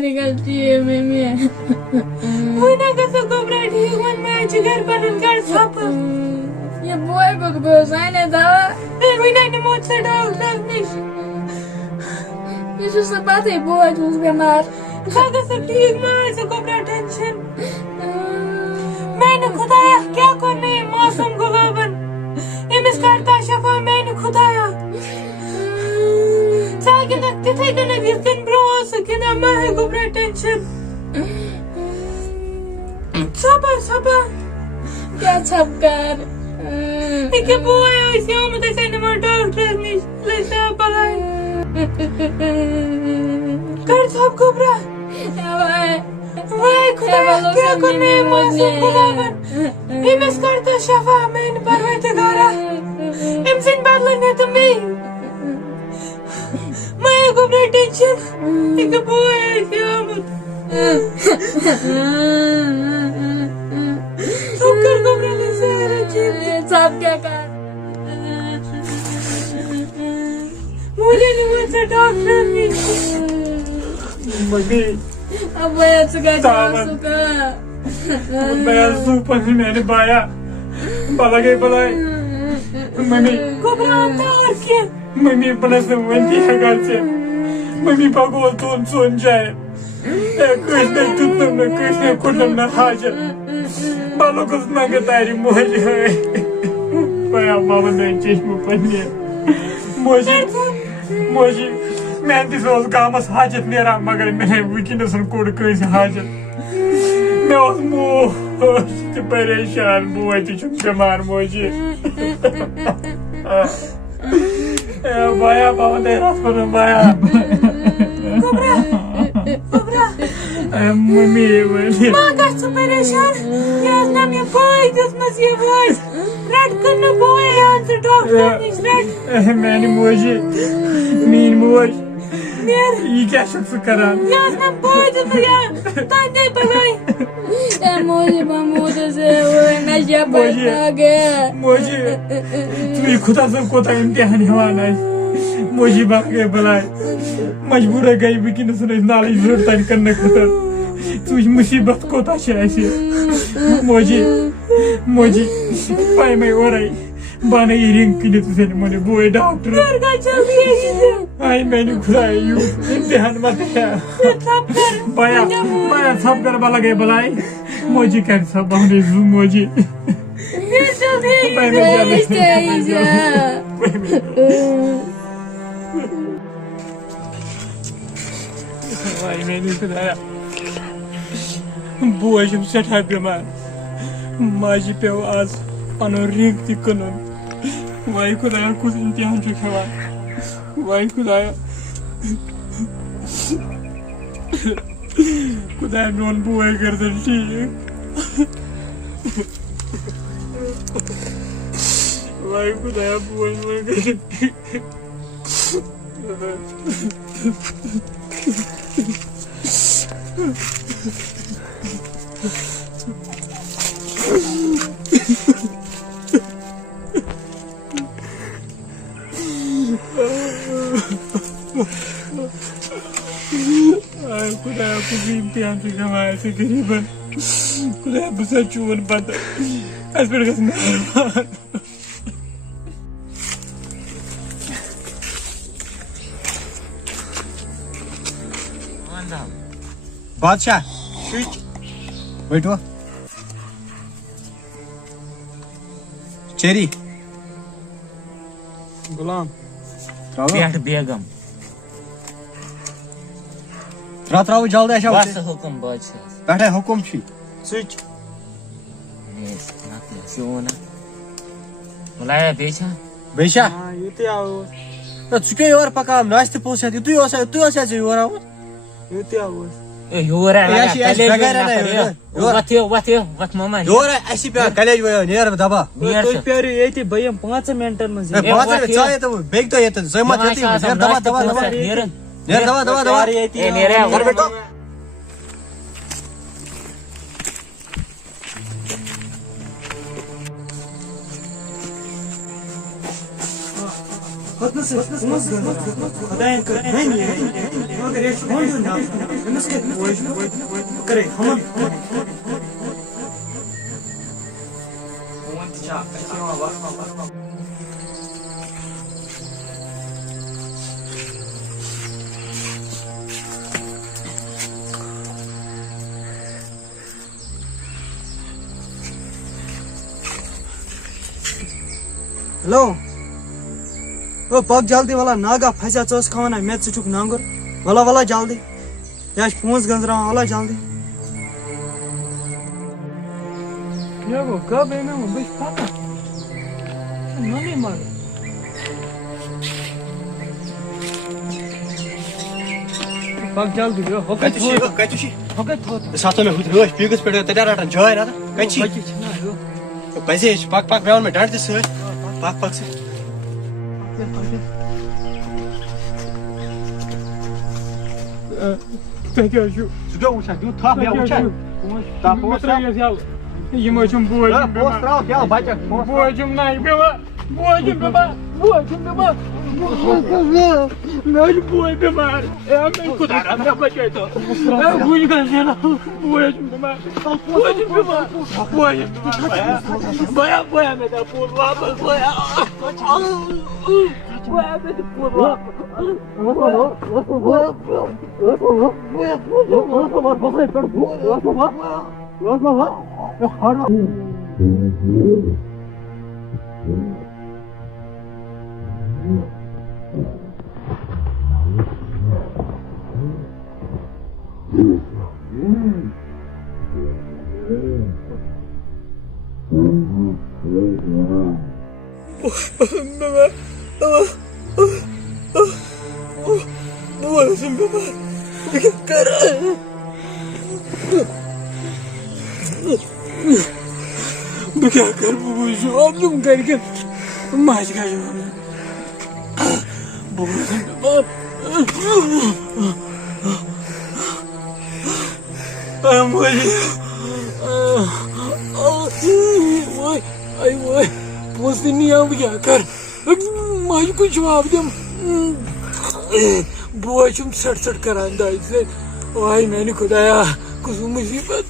मेरी गलती है मम्मी वो ना कैसे गोबरा ठीक मन में जिगर बनन कर सब ये boy को बोझाई ने दवा वो ना ने मुझसे डॉक्टर निश ये जो सब बात है boy जो उसके मार खागा सब ठीक में से गोबरा टेंशन मैंने खुदाया क्या करने मौसम गुलाबन इमिस करता शफा मैंने खुदाया साकिन तिथे कने विस्कन ब्रो सकिना मैं गोबरा टेंशन सबा क्या छपकर इके बोय ऐसे हो मत ऐसे न डॉक्टर ने लेसा पलाई कर सब गोबरा वाई खुदा क्या करने मौसम गुलाबन इमिस करता शफा मैंने परवरदिगारा इमसिन बदलने तुम्हें मैं गोबरा टेंशन इके बोय ऐसे हो मत सुकर गोबरा ने सारा चीज सब क्या कर मुझे नहीं मुझसे डॉक्टर नहीं मम्मी अब वो सुका सुका मैं सुपर ही मैंने बाया बाला गई बलाई मम्मी गोबरा आता और क्या मम्मी बना से वंदी है घर से मम्मी पागल तो सुन जाए कृष्ण तुम न कृष्ण कुटुंब न हाजर बालों को मांगे तारी मोजी है पाया मामा ने चेष्ट पन्ने मोजी मैं दिस रोज गामस हाजत मेरा मगर मैं वीकनेस कोड कैसे हाजत मैं उस मोह परेशान बुआ जी बीमार मोजी बाया बाबा ने रात को बाया गोबरा मम्मी माँ का परेशान यार ना मैं बोय जिस मसीह बोय रेड करने बोय यार से डॉक्टर नहीं रेड मैंने मोजी मीन मोज यार ये क्या शख्स करा यार ना बोय जिस यार ताने पलाई ए मोजे से वो नशा पड़ता गया मोजी तू खुदा से कोता इम्तिहान हवाना है मोजी बागे बलाए मजबूर है गई भी कि न सुने नाली जरूरत करने खुदा तू मुसीबत कोता ऐसे मोजी पाए मैं और आई बाने ये रिंग के लिए तुझे मने बोए डॉक्टर घर का जल्दी है आई मैंने खुदा यू इम्तिहान मत है सब कर बाया सब कर बाला गए बलाई मोजी कर सब बाने जू मोजी जल्दी आई मैंने खुदाया बुआ जब सठा बीमार माजी पे आज पनो रिंग थी कनन वाई खुदाया कुछ इम्तिहान जो खवा वाई खुदाया खुदाया नॉन बुआ कर दे ठीक वाई खुदाया बुआ कर दे खुदा कुछ इम्तिहान से कमाया से गरीबन खुदा बसा चूवन पता आज पर कस मेहरबान बादशाह बैठो चेरी गुलाम बैठ बेगम त्राव जल्दी अच्छा बस हुकुम बादशाह बैठे हुकुम छी स्विच नेस नाते सोना बुलाया बेचा बेशा हां युते आओ तो चुके योर पकाम नाश्ते पोसा तू ओसा योर आओ युते आओ ए योरा वत ममा योर ऐसी पे कॉलेज वो नियर दबा नियर तो प्यारे येती भयम 5 मिनटन में मैं 5 मिनट चाहे तो बेग तो ये तो जयमत येती नियर दबा नियर दबा ए नियर घर बैठो खुदायन कर नहीं है मगर ये कौन जो नाम नमस्ते करे हम हेलो ओ पक जल्दी वाला नागा फंसा चोस खाना मैं चुक नांगर वाला वाला जल्दी यार पोंस गंजरा वाला जल्दी Ya bu kabine mi? Beş pata. Ne var? Bak geldi diyor. कैचुशी Fakat tot. साथों में हुत रोज पीगस पेड़ तेरा राटा जय ना कैची Baki çına yok. पैसे पाक पाक ब्राउन में डांट दे सर पाक पाक से Peki şu. सुजो उछा दू था मैं उछा Tá posta yazal. Yemacım bu acım be. पोस्ट्रा क्या बच्चा Bu acım nay be. Bu acım be. Bu acım be. Nós boi be mar. É a minha cuidar da bacheta. É boi ganhando. Bu acım be mar. Bu acım be mar. Bu acım be mar. Boya me da por lá, boya. Boya me da por lá. क्या कर अब तुम करके माज का post नहीं अब क्या कर माज को जवाब दे बुआ तुम सट सट करांदा इसे वाई मैंने खुदाया कुछ मुसीबत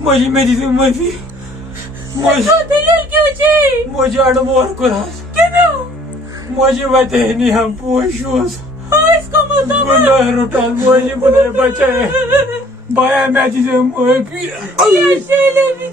Moji me dice Moji Moji adamor kuras Moji bate ni ham pushos Buna rotan Moji buna bacha Baya me dice Moji Ya şeyle bir